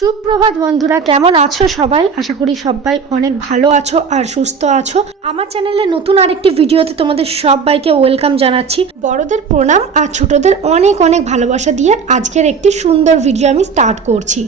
সুপ্রভাত বন্ধুরা, কেমন আছো সবাই? আশা করি সবাই অনেক ভালো আছো আর সুস্থ আছো। আমার চ্যানেলে নতুন আরেকটি ভিডিওতে তোমাদের সবাইকে ওয়েলকাম জানাচ্ছি। বড়দের প্রণাম আর ছোটদের অনেক অনেক ভালোবাসা দিয়ে আজকের একটি সুন্দর ভিডিও আমি স্টার্ট করছি।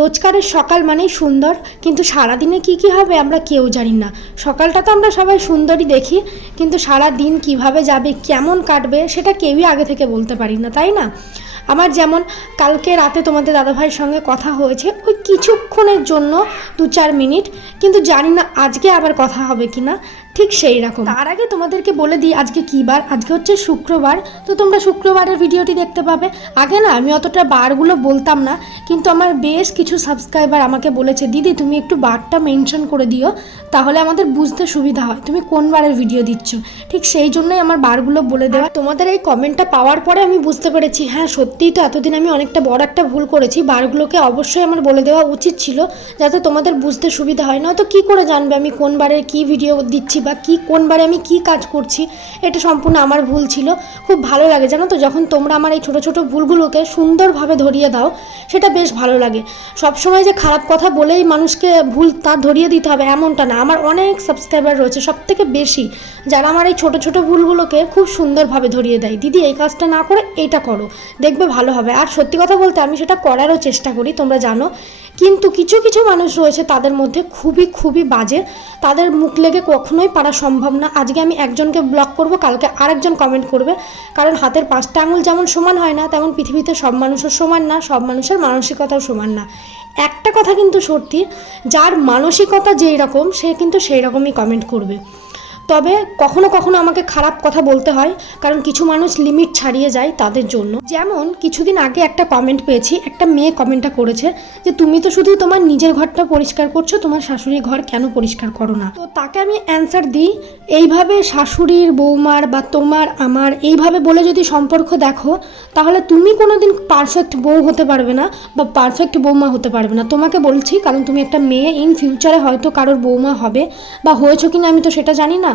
রোজকারের সকাল মানেই সুন্দর, কিন্তু সারাদিনে কি কি হবে আমরা কেউ জানি না। সকালটা তো আমরা সবাই সুন্দরই দেখি, কিন্তু সারা দিন কীভাবে যাবে, কেমন কাটবে, সেটা কেউই আগে থেকে বলতে পারি না, তাই না? আমার যেমন কালকে রাতে তোমাদের দাদাভাইয়ের সঙ্গে কথা হয়েছে, ওই কিছুক্ষণের জন্য দু চার মিনিট, কিন্তু জানি না আজকে আবার কথা হবে কি না ঠিক সেই রকম। তার আগে তোমাদেরকে বলে দিই আজকে কী বার? আজকে হচ্ছে শুক্রবার তো তোমরা শুক্রবারের ভিডিওটি দেখতে পাবে। আগে না আমি অতটা বারগুলো বলতাম না কিন্তু আমার বেশ কিছু সাবস্ক্রাইবার আমাকে বলেছে দিদি তুমি একটু বারটা মেনশন করে দিও তাহলে আমাদের বুঝতে সুবিধা হয় তুমি কোন বারের ভিডিও দিচ্ছ? ঠিক সেই জন্যই আমার বারগুলো বলে দেওয়া। তোমাদের এই কমেন্টটা পাওয়ার পরে আমি বুঝতে পেরেছি হ্যাঁ সত্যিই তো এতদিন আমি অনেকটা বড় একটা ভুল করেছি বারগুলোকে অবশ্যই আমার বলে দেওয়া উচিত ছিল যাতে তোমাদের বুঝতে সুবিধা হয়। নয়তো কী করে জানবে আমি কোন বারের কী ভিডিও দিচ্ছি বা কী, কোন বারে আমি কী কাজ করছি, এটা সম্পূর্ণ আমার ভুল ছিল। খুব ভালো লাগে, জানো তো? যখন তোমরা আমার এই ছোটো ছোটো ভুলগুলোকে সুন্দরভাবে ধরিয়ে দাও, সেটা বেশ ভালো লাগে। সবসময় যে খারাপ কথা বলেই মানুষকে ভুল তা ধরিয়ে দিতে হবে, এমনটা না। আমার অনেক সাবস্ক্রাইবার রয়েছে সব থেকে বেশি, যারা আমার এই ছোটো ছোটো ভুলগুলোকে খুব সুন্দরভাবে ধরিয়ে দেয়। দিদি, এই কাজটা না করে এইটা করো, দেখবে ভালো হবে। আর সত্যি কথা বলতে আমি সেটা করারও চেষ্টা করি, তোমরা জানো। কিন্তু কিছু কিছু মানুষ রয়েছে তাদের মধ্যে খুবই খুবই বাজে। তাদের মুখ লেগে কখনোই পারা সম্ভব না। আজকে আমি একজনকে ব্লক করব, কালকে আরেকজন কমেন্ট করবে। কারণ হাতের পাঁচটা আঙুল যেমন সমান হয় না, তেমন পৃথিবীতে সব মানুষের সমান না, সব মানুষের মানসিকতাও সমান না। একটা কথা কিন্তু সত্যি, যার মানসিকতা যেই রকম, সে কিন্তু সেই রকমই কমেন্ট করবে। তবে কখনো কখনো আমাকে খারাপ কথা বলতে হয়, কারণ কিছু মানুষ লিমিট ছাড়িয়ে যায় তাদের জন্য। যেমন, কিছুদিন আগে একটা কমেন্ট পেয়েছি, একটা মেয়ে কমেন্টটা করেছে যে, তুমি তো শুধু তোমার নিজের ঘরটা পরিষ্কার করছ, তোমার শাশুড়ির ঘর কেন পরিষ্কার করো না? তো তাকে আমি অ্যান্সার দিই, এইভাবে শাশুড়ির বৌমার বা তোমার, আমার এইভাবে বলে যদি সম্পর্ক দেখো, তাহলে তুমি কোনো দিন পারফেক্ট বউ হতে পারবে না বা পারফেক্ট বৌমা হতে পারবে না। তোমাকে বলছি, কারণ তুমি একটা মেয়ে ইন ফিউচারে হয়তো কারোর বৌমা হবে বা হয়েছো কিনা আমি তো সেটা জানি না।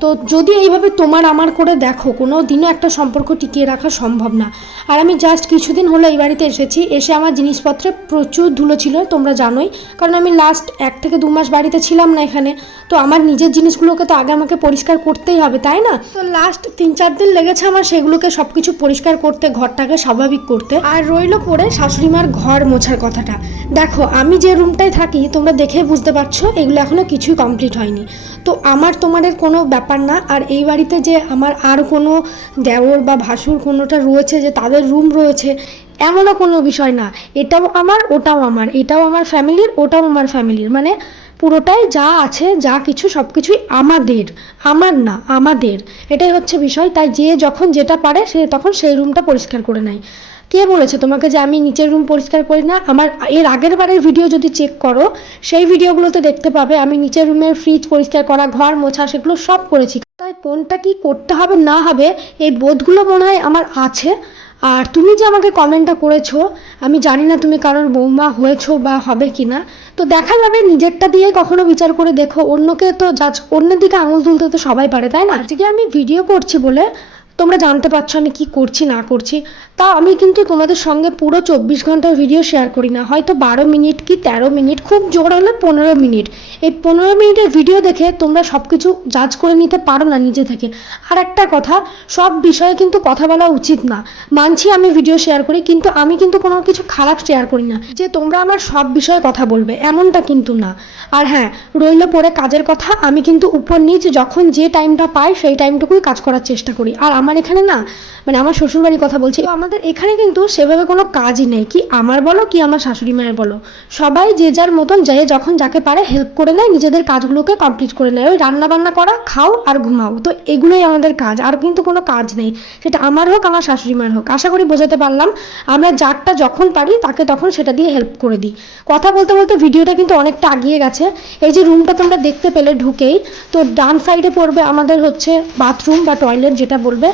তো যদি এইভাবে তোমার আমার করে দেখো, কোনো দিনও একটা সম্পর্ক টিকিয়ে রাখা সম্ভব না। আর আমি জাস্ট কিছুদিন হলো এই বাড়িতে এসেছি, এসে আমার জিনিসপত্রে প্রচুর ধুলো ছিল, তোমরা জানোই। কারণ আমি লাস্ট এক থেকে দু মাস বাড়িতে ছিলাম না এখানে। তো আমার নিজের জিনিসগুলোকে তো আগে আমাকে পরিষ্কার করতেই হবে, তাই না? তো লাস্ট তিন চার দিন লেগেছে আমার সেগুলোকে সব কিছু পরিষ্কার করতে, ঘরটাকে স্বাভাবিক করতে। আর রইল পরে শাশুড়িমার ঘর মোছার কথাটা। দেখো, আমি যে রুমটায় থাকি, তোমরা দেখে বুঝতে পারছ, এগুলো এখনও কিছুই কমপ্লিট হয়নি। তো আমার তোমাদের কোনো ব্যাপার না। আর এই বাড়িতে যে আমার আর কোনো দেওর বা ভাসুর কোনোটা রয়েছে, যে তাদের রুম রয়েছে এমনও কোনো বিষয় না। এটাও আমার, ওটাও আমার। এটাও আমার ফ্যামিলির, ওটাও আমার ফ্যামিলির। মানে পুরোটাই যা আছে, যা কিছু সব কিছুই আমাদের। আমার না, আমাদের। এটাই হচ্ছে বিষয়। তাই যে যখন যেটা পারে, সে তখন সেই রুমটা পরিষ্কার করে নেয়। কে বলেছে তোমাকে যে আমি নিচের রুম পরিষ্কার করি না? আমার এর আগের বারের ভিডিও যদি চেক করো, সেই ভিডিওগুলোতে দেখতে পাবে আমি নিচের রুমের ফ্রিজ পরিষ্কার করা, ঘর মোছা, সেগুলো সব করেছি। তাই কোনটা কি করতে হবে, না হবে, এই বোধগুলো মনে হয় আমার আছে। আর তুমি যে আমাকে কমেন্টটা করেছ, আমি জানি না তুমি কারোর বৌমা হয়েছো বা হবে কি না তো দেখা যাবে নিজেরটা দিয়ে কখনো বিচার করে দেখো। অন্যকে তো জাজ অন্যের দিকে আঙুল তুলতে তো সবাই পারে, তাই না? আজকে আমি ভিডিও করছি বলে তোমরা জানতে পারছ আমি কি করছি, না করছি। তা আমি কিন্তু তোমাদের সঙ্গে পুরো চব্বিশ ঘণ্টার ভিডিও শেয়ার করি না। হয়তো বারো মিনিট কি তেরো মিনিট, খুব জোর হলে পনেরো মিনিট। এই পনেরো মিনিটের ভিডিও দেখে তোমরা সব কিছু জাজ করে নিতে পারো না নিজে থেকে। আর একটা কথা, সব বিষয়ে কিন্তু কথা বলা উচিত না। মানছি আমি ভিডিও শেয়ার করি, কিন্তু আমি কিন্তু কোনো কিছু খারাপ শেয়ার করি না। যে তোমরা আমার সব বিষয়ে কথা বলবে, এমনটা কিন্তু না। আর হ্যাঁ রইল পরে কাজের কথা, আমি কিন্তু উপর নিচ যখন যে টাইমটা পাই, সেই টাইমটুকুই কাজ করার চেষ্টা করি। আর আমার এখানে না মানে আমার শ্বশুরবাড়ির কথা বলছি আমাদের এখানে কিন্তু সেভাবে কোনো কাজই নেই। কি আমার বলো, কি আমার শাশুড়ি মায়ের বলো। সবাই যে যার মতন যে যখন যাকে পারে হেল্প করে নেয়, নিজেদের কাজগুলোকে কমপ্লিট করে নেয়। ওই রান্না বান্না করা, খাও আর ঘুমাও। তো এগুলোই আমাদের কাজ, আর কিন্তু কোনো কাজ নেই। সেটা আমার হোক, আমার শাশুড়ি মায়ের হোক। আশা করি বোঝাতে পারলাম, আমরা যারটা যখন পারি, তাকে তখন সেটা দিয়ে হেল্প করে দিই। কথা বলতে বলতে ভিডিওটা কিন্তু অনেকটা আগিয়ে গেছে। এই যে রুমটা তোমরা দেখতে পেলে ঢুকেই, তো ডান সাইডে পড়বে আমাদের হচ্ছে বাথরুম বা টয়লেট যেটা বলবে।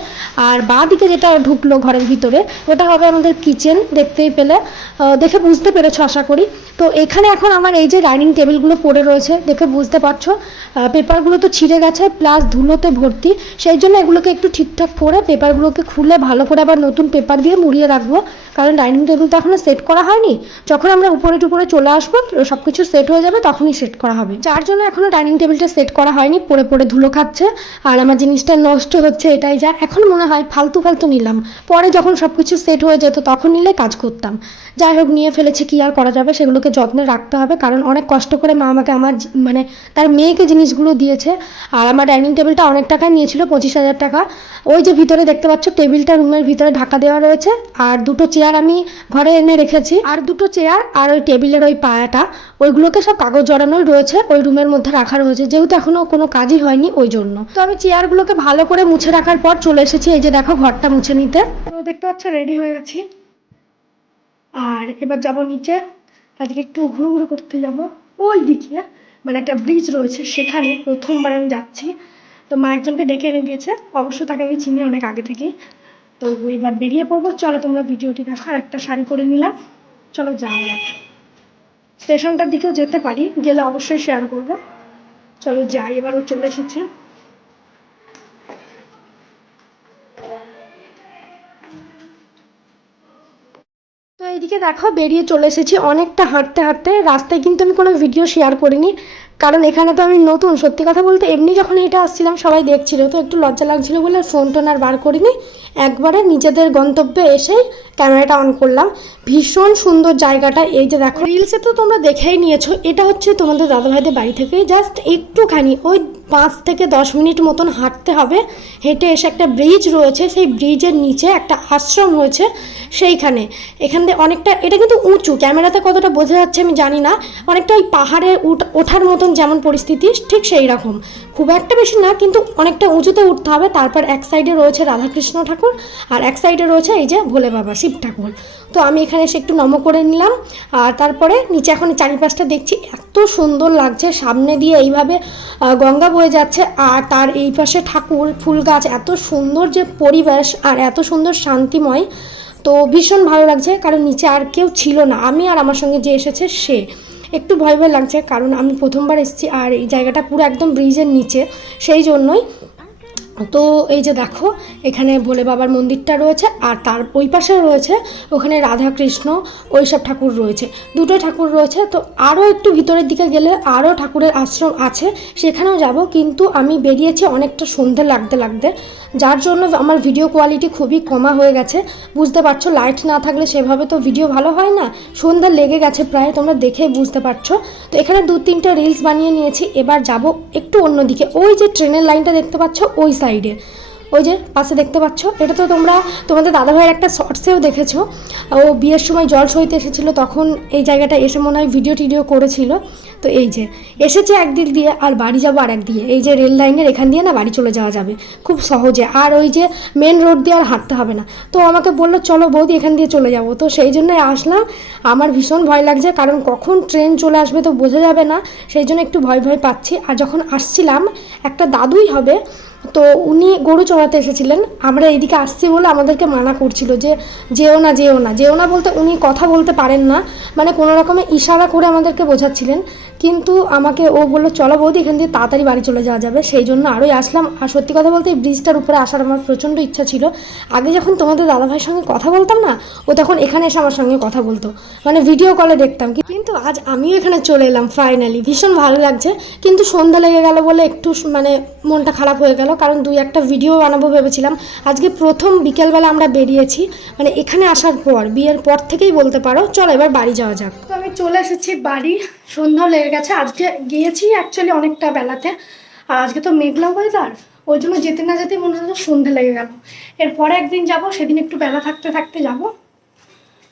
আর বাঁ দিকে যেটা ঢুকলো ঘরের ভিতরে, ওটা হবে আমাদের কিচেন দেখতেই পেলে। দেখে বুঝতে পেরেছ, আশা করি। তো এখানে এখন আমার এই যে ডাইনিং টেবিলগুলো পড়ে রয়েছে, দেখে বুঝতে পারছ। পেপারগুলো তো ছিঁড়ে গেছে প্লাস ধুলোতে ভর্তি। সেই জন্য এগুলোকে একটু ঠিকঠাক করে পেপারগুলোকে খুলে ভালো করে আবার নতুন পেপার দিয়ে মুড়িয়ে রাখব। কারণ ডাইনিং টেবিল তো এখনও সেট করা হয়নি। যখন আমরা উপরে টুপরে চলে আসব সব কিছু সেট হয়ে যাবে, তখনই সেট করা হবে। যার জন্য এখনও ডাইনিং টেবিলটা সেট করা হয়নি পরে পরে ধুলো খাচ্ছে। আর আমার জিনিসটা নষ্ট হচ্ছে, এটাই যা। এখন মনে হয় ফালতু ফালতু নিলাম। পরে যখন সব কিছু সেট হয়ে যেত তখন নিলে কাজ করতাম। যাই হোক, নিয়ে ফেলেছি, কি আর করা যাবে সেগুলোকে যত্নে রাখতে হবে। কারণ অনেক কষ্ট করে মা আমাকে আমার মানে তার মেয়েকে জিনিসগুলো দিয়েছে। আর আমার ডাইনিং টেবিলটা অনেক টাকায় নিয়েছিল, পঁচিশ হাজার টাকা। ওই যে ভিতরে দেখতে পাচ্ছ, টেবিলটা রুমের ভিতরে ঢাকা দেওয়া রয়েছে। আর দুটো চেয়ার আমি ঘরে এনে রেখেছি। আর দুটো চেয়ার আর ওই টেবিলের ওই পায়াটা। ওইগুলোকে সব কাগজ জড়ানোই রয়েছে, ওই রুমের মধ্যে রাখা রয়েছে, যেহেতু এখনও কোনো কাজই হয়নি ওই জন্য। তো আমি চেয়ারগুলোকে ভালো করে মুছে রাখার পর চলে এসেছি, এই যে দেখো ঘরটা মুছে নিতে। দেখতে পাচ্ছ রেডি হয়ে গেছি। আর এবার যাব নিচে, আজকে একটু ঘুরু ঘুরু করতে যাব। ওই দিকে মানে একটা ব্রিজ রয়েছে, সেখানে প্রথমবার আমি যাচ্ছি। তো মা একজনকে ডেকে এনে দিয়েছে, অবশ্য তাকে আমি চিনি অনেক আগে থেকেই। তো এবার বেরিয়ে পড়ব। চলো তোমরা ভিডিওটি দেখো, আর একটা শাড়ি করে নিলাম। চলো যাওয়া যাক। স্টেশনটার দিকেও যেতে পারি, গেলে অবশ্যই শেয়ার করব। চলো যাই এবারও চলে এসেছে। তো এইদিকে দেখো, বেরিয়ে চলে এসেছি। অনেকটা হাঁটতে হাঁটতে, রাস্তায় কিন্তু আমি কোনো ভিডিও শেয়ার করিনি। কারণ এখানে তো আমি নতুন, সত্যি কথা বলতে এমনি যখন এটা আসছিলাম, সবাই দেখছিল, তো একটু লজ্জা লাগছিল বলে ফোন টোন আর বার করিনি। একবারে নিজেদের গন্তব্যে এসেই ক্যামেরাটা অন করলাম। ভীষণ সুন্দর জায়গাটা, এই যে দেখো রিলসে তো তোমরা দেখেই নিয়েছো, এটা হচ্ছে তোমাদের দাদাভাইদের বাড়ি থেকে। জাস্ট একটুখানি, ওই পাঁচ থেকে দশ মিনিট মতন হাঁটতে হবে। হেঁটে এসে একটা ব্রিজ রয়েছে, সেই ব্রিজের নিচে একটা আশ্রম রয়েছে সেইখানে। এখান থেকে অনেকটা, এটা কিন্তু উঁচু ক্যামেরাতে কতটা বোঝা যাচ্ছে আমি জানি না। অনেকটা ওই পাহাড়ে ওঠার মতন যেমন পরিস্থিতি, ঠিক সেই রকম। খুব একটা বেশি না, কিন্তু অনেকটা উঁচুতে উঠতে হবে। তারপর এক সাইডে রয়েছে রাধাকৃষ্ণ ঠাকুর, আর এক সাইডে রয়েছে এই যে ভোলে বাবা শিব ঠাকুর। তো আমি এখানে এসে একটু নম করে নিলাম, আর তারপরে নিচে এখন চারিপাশটা দেখছি, এত সুন্দর লাগছে। সামনে দিয়ে এইভাবে গঙ্গা বয়ে যাচ্ছে, আর তার এই পাশে ঠাকুর, ফুল গাছ, এত সুন্দর যে পরিবেশ আর এত সুন্দর শান্তিময়। তো ভীষণ ভালো লাগছে, কারণ নিচে আর কেউ ছিল না। আমি আর আমার সঙ্গে যে এসেছে সে। একটু ভয় ভয় লাগছে কারণ আমি প্রথমবার এসেছি আর এই জায়গাটা পুরো একদম ব্রিজের নিচে, সেই জন্যই তো এই যে দেখো, এখানে ভোলে বাবার মন্দিরটা রয়েছে আর তার ওই পাশে রয়েছে ওখানে রাধা কৃষ্ণ ওইসব ঠাকুর রয়েছে। দুটো ঠাকুর রয়েছে, তো আরও একটু ভিতরের দিকে গেলে আরও ঠাকুরের আশ্রম আছে, সেখানেও যাব। কিন্তু আমি বেরিয়েছি অনেকটা সন্ধে লাগতে লাগতে, যার জন্য আমার ভিডিও কোয়ালিটি খুবই কমা হয়ে গেছে। বুঝতে পারছ লাইট না থাকলে সেভাবে তো ভিডিও ভালো হয় না। সন্ধ্যা লেগে গেছে প্রায়, তোমরা দেখেই বুঝতে পারছ। তো এখানে দু তিনটে রিলস বানিয়ে নিয়েছি, এবার যাব একটু অন্যদিকে। ওই যে ট্রেনের লাইনটা দেখতে পাচ্ছ, ওই সাইডে ওই যে পাশে দেখতে পাচ্ছ, এটা তো তোমরা, তোমাদের দাদাভাইয়ের একটা শর্টসেও দেখেছ। ও বিয়ের সময় জল সইতে এসেছিল, তখন এই জায়গাটা এসে মনে হয় ভিডিও টিডিও করেছিল। তো এই যে, এসেছে একদিক দিয়ে, আর বাড়ি যাব আর এক দিয়ে। এই যে রেল লাইনের এখান দিয়ে না বাড়ি চলে যাওয়া যাবে, খুব সহজে। আর ওই যে মেন রোড দিয়ে আর হাঁটতে হবে না। তো আমাকে বলল, চলো বৌদি এখান দিয়ে চলে যাব। তো সেই জন্যই আসলাম। আমার ভীষণ ভয় লাগছে, কারণ কখন ট্রেন চলে আসবে তো বোঝা যাবে না। সেই জন্য একটু ভয় ভয় পাচ্ছি। আর যখন আসছিলাম, একটা দাদুই হবে, তো উনি গরু চড়াতে এসেছিলেন। আমরা এইদিকে আসছি বলে আমাদেরকে মানা করছিল যে, যেও না যেও না। যেও না বলতে উনি কথা বলতে পারেন না। মানে কোনো রকমে ইশারা করে আমাদেরকে বোঝাচ্ছিলেন। কিন্তু আমাকে ও বলল, চলো বৌদি, এখান থেকে তাড়াতাড়ি বাড়ি চলে যাওয়া যাবে। সেই জন্য আরোই আসলাম। আর সত্যি কথা বলতে এই ব্রিজটার উপরে আসার আমার প্রচণ্ড ইচ্ছা ছিল। আগে যখন তোমাদের দাদাভাইয়ের সঙ্গে কথা বলতাম না, ও তখন এখানে এসে আমার সঙ্গে কথা বলতো। মানে ভিডিও কলে দেখতাম। কিন্তু আজ আমিও এখানে চলে এলাম ফাইনালি ভীষণ ভালো লাগছে। কিন্তু সন্ধ্যা লেগে গেল বলে একটু মানে মনটা খারাপ হয়ে গেল, কারণ দুই একটা ভিডিও বানাবো ভেবেছিলাম। আজকে প্রথম বিকেলবেলা আমরা বেরিয়েছি মানে এখানে আসার পর, বিয়ের পর থেকেই বলতে পারো, চলো এবার বাড়ি যাওয়া যাক। তো আমি চলে এসেছি বাড়ি, সন্ধ্যা লেগে গেছে, আজকে গিয়েছি অ্যাকচুয়ালি অনেকটা বেলাতে। আর আজকে তো মেঘলা ওয়েদার ওই জন্য যেতে না যেতে মনে হলো সন্ধ্যে লেগে গেল। এরপরে একদিন যাব, সেদিন একটু বেলা থাকতে থাকতে যাব।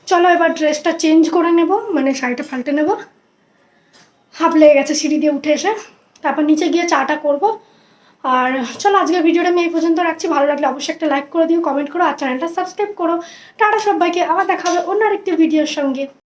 চলো এবার ড্রেসটা চেঞ্জ করে নেব মানে শাড়িটা ফাল্টে নেব। হাফ লেগে গেছে সিঁড়ি দিয়ে উঠে এসে, তারপর নিচে গিয়ে চাটা করব। আর চলো আজকের ভিডিওটা আমি এই পর্যন্ত রাখছি। ভালো লাগলে অবশ্যই একটা লাইক করে দিও কমেন্ট করো, আর চ্যানেলটা সাবস্ক্রাইব করো। টাটা সবাইকে, আবার দেখা হবে অন্য আরেকটি ভিডিওর সঙ্গে।